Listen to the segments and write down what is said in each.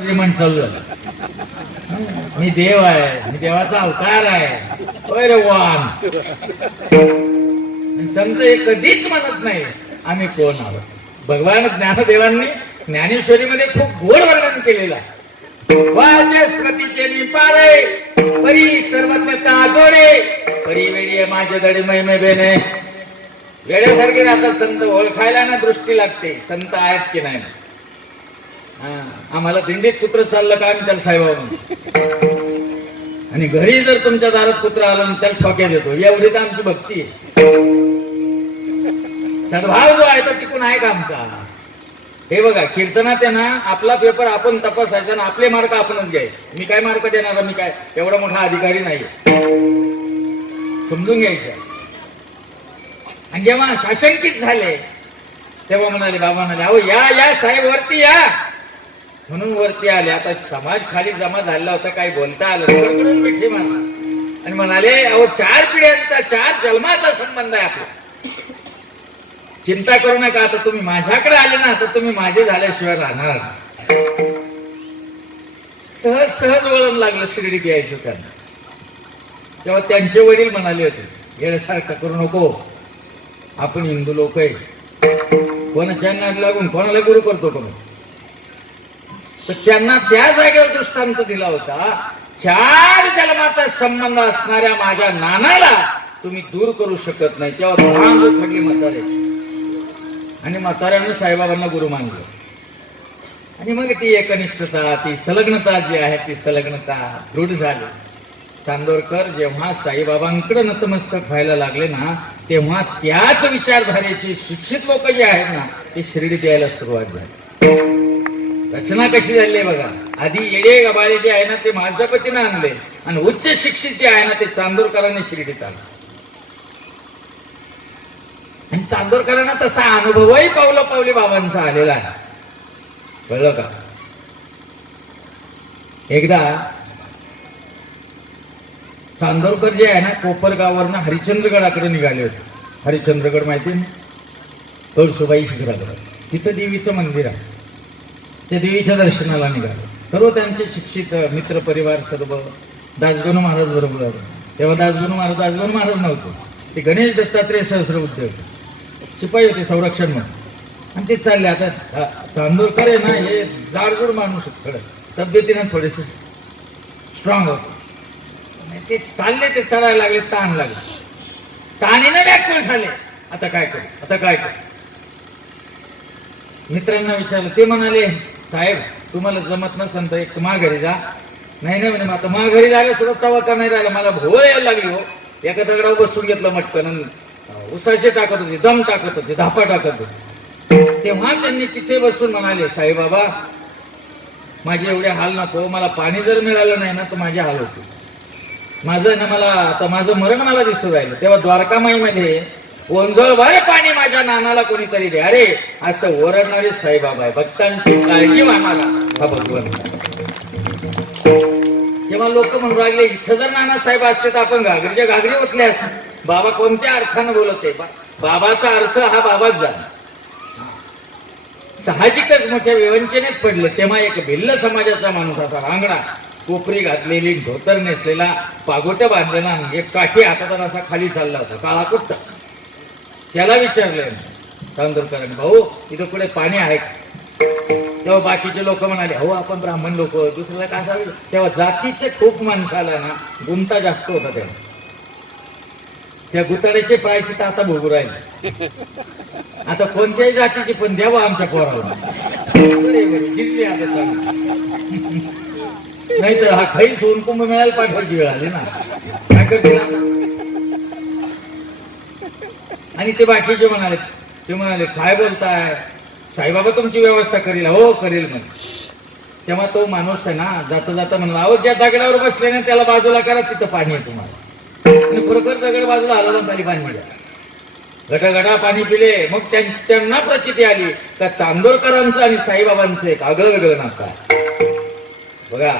मन चालू झालं. मी देव आहे, मी देवाचा अवतार आहे. होय रे वान. संत हे कधीच म्हणत नाही आम्ही कोण आहोत. भगवान ज्ञानदेवांनी ज्ञानेश्वरीमध्ये खूप गोड वर्णन केलेलं आहे. वाचस्पतीचे निपाळे परी सर्वज्ञता जोडे परी वेडी माझे दडी मै बेने. वेड्यासारखे राहतात संत. ओळखायला ना दृष्टी लागते संत आहेत की नाही. आम्हाला दिंडीत कुत्र चाललं का आम्ही त्याला साईबाबा म्हणतो. आणि घरी जर तुमच्या दारात कुत्र आलं त्याला ठोक्या देतो. एवढी तर आमची भक्ती आहे. सद्भाव जो आहे तो टिकून आहे का आमचा. हे बघा कीर्तनात आहे ना आपला पेपर आपण तपासायचा आणि आपले मार्क आपणच घ्यायचे. मी काय मार्क देणार, मी काय एवढा मोठा अधिकारी नाही. समजून घ्यायचं. आणि जेव्हा शासंकित झाले तेव्हा म्हणाले, बाबा म्हणाले अहो या साहेब वरती या. म्हणून वरती आले. आता समाज खाली जमा झाला होता, काही बोलता आलं कडकडून मिठी मारला आणि म्हणाले अहो 4 पिढ्यांचा 4 जन्माचा संबंध आहे आपला. चिंता करू नका. आता तुम्ही माझ्याकडे आले ना तर तुम्ही माझे झाल्याशिवाय राहणार. सहज सहज वळण लागलं शिर्डीत यायचं त्यांना. तेव्हा त्यांचे वडील म्हणाले होते येण्यासारखं करू नको, आपण हिंदू लोक आहे. कोणाच्या नाद लागून कोणाला गुरु करतो कोण. तर त्यांना त्या जागेवर दृष्टांत दिला होता. 4 जन्माचा संबंध असणाऱ्या माझ्या नानाला तुम्ही दूर करू शकत नाही. तेव्हा धाम उखडली म्हातारे आणि म्हाताऱ्यानं साईबाबांना गुरु मानलं. आणि मग ती एकनिष्ठता, ती संलग्नता जी आहे ती संलग्नता दृढ झाली. चांदोरकर जेव्हा साईबाबांकडे नतमस्तक व्हायला लागले ना तेव्हा त्याच विचारधारेची शिक्षित लोक जे आहेत ना ते शिर्डीत यायला सुरुवात झाली. रचना कशी झाली आहे बघा. आधी येडे गबाळे जे आहे ना ते महाजपतीनं आणले आणि उच्च शिक्षित जे आहे ना ते चांदोरकरांनी शिर्डीत आणले. आणि चांदोरकरांना तसा अनुभवही पावली बाबांचा आलेला आहे. कळलं का. एकदा चांदोरकर जे आहे ना कोपरगाववरनं हरिश्चंद्रगडाकडे निघाले होते. हरिश्चंद्रगड माहिती ना, कळसुबाई शिखराकडे. तिथं देवीचं मंदिर आहे. त्या देवीच्या दर्शनाला निघाले. सर्व त्यांचे शिक्षित मित्र परिवार सर्व दासगणू महाराज बरोबर आले. तेव्हा दासगणू महाराज नव्हते. ते गणेश दत्तात्रय सहस्रबुद्धे होते. शिपाई होते संरक्षण म्हणून. आणि ते चालले. आता चांदोरकर आहे ना हे जाडजूड माणूस खरं तब्येतीनं थोडेसे स्ट्रॉंग होते. ते चालले ते चढायला लागले. ताण लागले. ताणीने व्याकुळ झाले. आता काय करू. मित्रांना विचारलं. ते म्हणाले साहेब तुम्हाला जमत नसेल तर एक माघारी जा. नाही म्हणे आता माघारी जायला सुद्धा तवा का नाही राहिला. मला भोळ यायला लागली हो. एका दगडावर बसून घेतलं मटकन. उसाचे टाकत होते, दम टाकत होते, धापा टाकत होते. तेव्हा त्यांनी तिथे बसून म्हणाले साईबाबा माझे एवढे हाल नको. मला पाणी जर मिळालं नाही ना तर माझे हाल होते. माझं मरण मला दिसू राहिलं. तेव्हा द्वारकामाईमध्ये ओंजळ वारे पाणी माझ्या नानाला कोणीतरी दे. अरे असं ओरडणारे साईबाबा आहे. भक्तांची काळजी वाहणारा हा भगवंत. तेव्हा लोक म्हणू लागले इथं जर नानासाहेब असते तर आपण घागरीच्या घागरी ओतल्या असते. बाबा कोणत्या अर्थानं बोलत आहे. बाबाचा अर्थ हा बाबाच झाला. साहजिकच मोठ्या विवंचनेत पडले. तेव्हा एक भिल्ल समाजाचा माणूस असा रांगडा कोपरी घातलेली धोतर नेसलेला पागोट्या बांधलेला एक काठी हातात असा खाली चालला होता काळा कुट्ट. त्याला विचारले चांदोरकरांनी भाऊ इथं कुठे पाणी आहे. तेव्हा बाकीचे लोक म्हणाले हो आपण ब्राह्मण लोक दुसऱ्याला काय सांगितलं. तेव्हा जातीचे खूप माणसाला ना गुंता जास्त होता. तेव्हा त्या गुताड्याचे प्रायचित आता भोगू राहिले. आता कोणत्याही जातीची पण द्यावं आमच्या पोराला. जिंकली आता सांग. नाही तर हा खाई सोन कुंभ मिळायला पाठवायची वेळ आली ना. काय करतील. आणि ते बाकीचे म्हणाले काय बोलताय साईबाबा तुमची व्यवस्था करील. हो करील म्हणे. तेव्हा तो माणूस आहे ना जाता जाता म्हणला अहो ज्या दगडावर बसले ना त्याला बाजूला करा तिथं पाणी आहे तुम्हाला. आणि खरोखर दगड बाजूला हलवून खाली पाणी मिळालं. गटागटा पाणी पिले. मग त्यांना प्रचिती आली का चांदोरकरांचं आणि साईबाबांचं एक आगळं वेगळं नातं आहे. बघा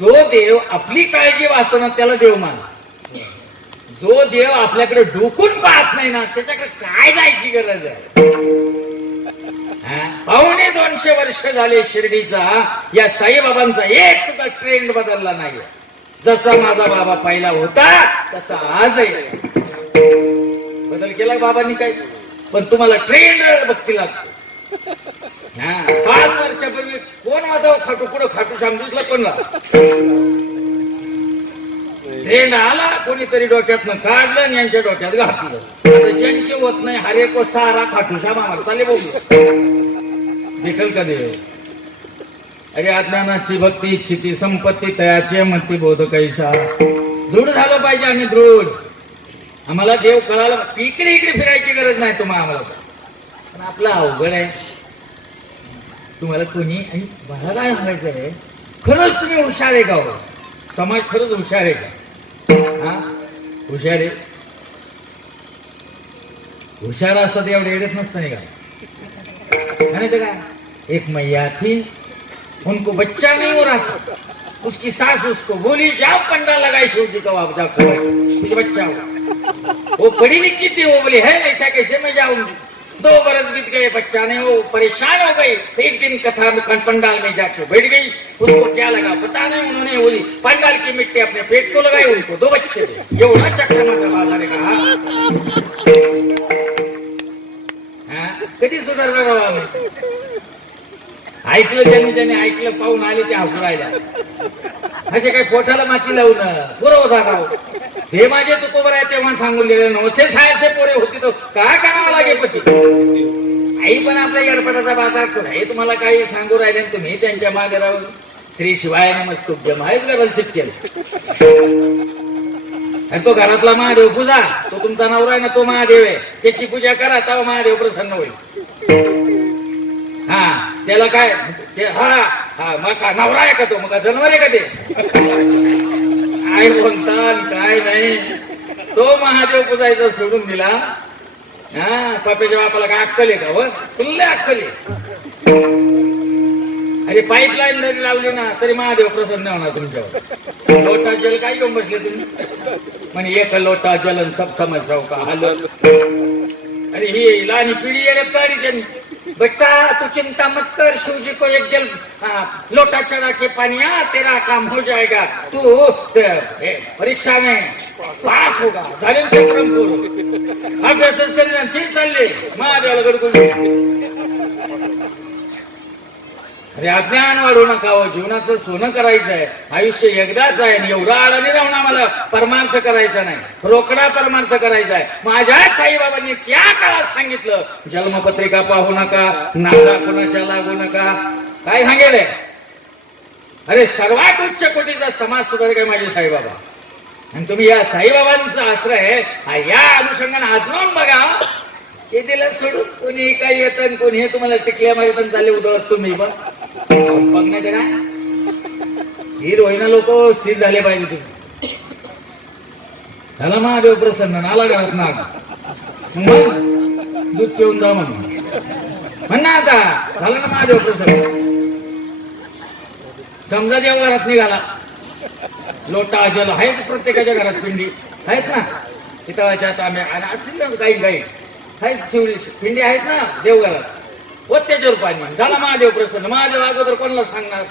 जो देव आपली काळजी वाहतो ना त्याला देव मान. जो देव आपल्याकडे डोकून पाहत नाही ना त्याच्याकडे काय जायची गरज आहे. पावणे 200 वर्ष झाले शिर्डीचा या साईबाबांचा एक सुद्धा ट्रेंड बदलला नाही. जसा माझा बाबा पहिला होता तसा आज आहे. बदल केला बाबांनी काय, पण तुम्हाला ट्रेंड भक्ती लागतो. 5 वर्षापूर्वी कोण माझा खाटू पुढं खाटू समजूतला पण ट्रेंड आला, कोणीतरी डोक्यातनं काढलं आणि यांच्या डोक्यात घातलं. आता ज्यांची होत नाही हरे को सारा खाटूशा मामा चाले बोलू देखल कधी. अरे अज्ञानाची भक्ती इच्छिती संपत्ती तयाचे मती बोध कैसा. दृढ झालं पाहिजे आम्ही दृढ. आम्हाला देव कळाला. इकडे इकडे फिरायची गरज नाही तुम्हाला आम्हाला, पण आपलं अवघड आहे. तुम्हाला कोणी आणि मला काय म्हणायचं आहे, खरंच तुम्ही हुशार आहे का हो? समाज खरंच हुशार आहे का? हुशार आहे. हुशार असतात एवढे एडत नसतं नाही का? आणि काय एक मैया थी, उनको बच्चा नहीं हो रहा था. उसकी सास उसको बोली जाओ पंडा लगाए शिव जी का आप जाओ कुछ बच्चा हो. वो पढ़ी लिखी थी, वो बोली है ऐसा कैसे मैं जाऊंगी. 2 बरस बीत गए, बच्चा ने वो परेशान हो गई. एक दिन कथा में पंडाल में जाके बैठ गई. उसको क्या लगा पता नहीं, उन्होंने बोली पंडाल की मिट्टी अपने पेट को लगाई. उनको 2 बच्चे थे. एवढा चक्रमाचा बाजार का कधी सुधारणार आम्ही. ऐकलं ज्यांनी ऐकलं पाहून आले ते हसू राहिल्या. असे काही पोटाला माती लावून पुरवठा राव. हे माझे तुकोबर आहे तेव्हा सांगून दिले 906 पोरे होती तो काय करावं लागे पती. आई पण आपल्या गडपटाचा बाजार कर. हे तुम्हाला काही सांगू राहिले तुम्ही त्यांच्या मागे राहून श्री शिवाय नमस्तुभ्यम आहेच का बलचित केलं. आणि तो घरातला महादेव पूजा, तो तुमचा नवरा आहे ना तो महादेव आहे, त्याची पूजा करा तेव्हा महादेव प्रसन्न होईल. त्याला काय मग का नवरा आहे का तो, मग जनावर आहे का ते काय बोलतात काय नाही. तो महादेव पूजायचा सोडून दिला. पाप्याच्या बापाला काय अक्कल आहे का? हो तुला अक्कल आहे. अरे पाईपलाईन जरी लावली ना तरी महादेव प्रसन्न होणार तुमच्यावर. लोटा जल काय घेऊन बसले तुम्ही म्हणे एक लोटा जलन सब समज जाऊ का हल. अरे ही लहानी पिढी येण्यात काढी त्यांनी. बेटा तू चिंता मत कर, शिव जी को एक जल लोटा चढ़ा के पानी तेरा काम हो जाएगा. तू परीक्षा में पास होगा. झाले चक्रमपूर अभ्यासच करीन ते चालले महादेवाला गडकून. अरे अज्ञान वाढू नका हो. जीवनाचं सोनं करायचं आहे. आयुष्य एकदाच आहे. एवढा आडाने राहून आम्हाला परमार्थ करायचा नाही, रोकडा परमार्थ करायचा आहे. माझ्या साईबाबांनी त्या काळात सांगितलं जन्मपत्रिका पाहू नका, नागा कोणाच्या लागू नका. काय सांगेल. अरे सर्वात उच्च कोटीचा समाज सुधारक आहे माझे साईबाबा. आणि तुम्ही या साईबाबांचा आश्रय या अनुषंगाने आजमावून बघा. हे दिलं सोडून कोणी काय येतं कोणी हे तुम्हाला टिकल्या मारित चालले उधळत तुम्ही बघण्यात ना. ही रोहिणा लोक स्थिर झाले पाहिजे. तुम्ही झाला महादेव प्रसन्न नाला घरात नाग मग दूध पिऊन जा म्हण ना. आता झालं ना महादेव प्रसन्न. समजा देव घरात निघाला. लोटा जल आहेत प्रत्येकाच्या घरात, पिंडी आहेत ना पितळाच्या तांब्या आणि असतील ना गाई गाई आहेत, शिवली पिंडी आहेत ना देवघरात. व त्याच्यावर पाणी झाला महादेव प्रसन्न. महादेव अगोदर कोणाला सांगणार,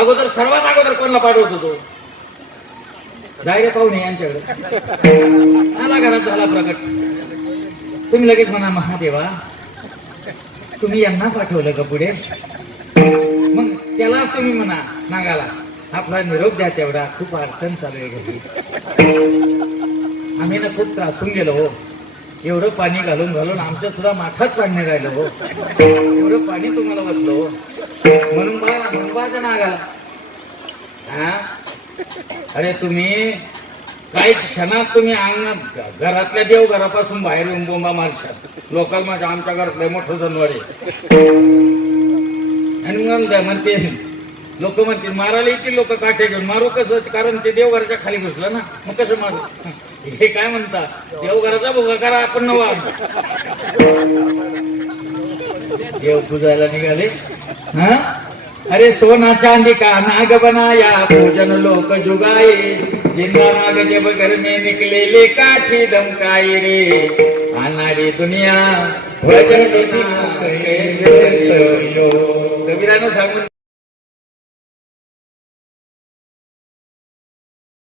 अगोदर सर्वात अगोदर कोणाला पाठवत होतो? डायरेक्ट पाहुणे यांच्याकडे आला घरात झाला प्रकट. तुम्ही लगेच म्हणा महादेवा तुम्ही यांना पाठवलं का पुढे. मग त्याला तुम्ही म्हणा नागाला आपला निरोप द्या तेवढा खूप अडचण चालू आहे घरी. आम्ही ना खूप त्रासून गेलो हो. एवढं पाणी घालून घालून आमच्या सुद्धा माठात पाणी राहिलं हो. एवढं पाणी तुम्हाला वाटलं हो. म्हणून बा नागाला अरे तुम्ही काही क्षणात तुम्ही अंगणात घरातल्या देव घरापासून बाहेर येऊन बोंबा मारशात. लोकांना माझ्या आमच्या घरातलं मोठं जनावर आहे. आणि मग म्हणते लोक म्हणतील मारायला येतील लोक काठे घेऊन. मारू कसं, कारण ते देवघराच्या खाली घुसलं ना, मग कसं मारू. हे काय म्हणता देवघराचा भोगा करा आपण नवा. देव पूजायला निघाले. अरे सोना चांदी का नाग बनाया पूजन लोक जुगाए. जिंदा नाग जब घर में निकले ले काठी दमकाई रे. अनाड़ी दुनिया भजन कबीरानं सांगून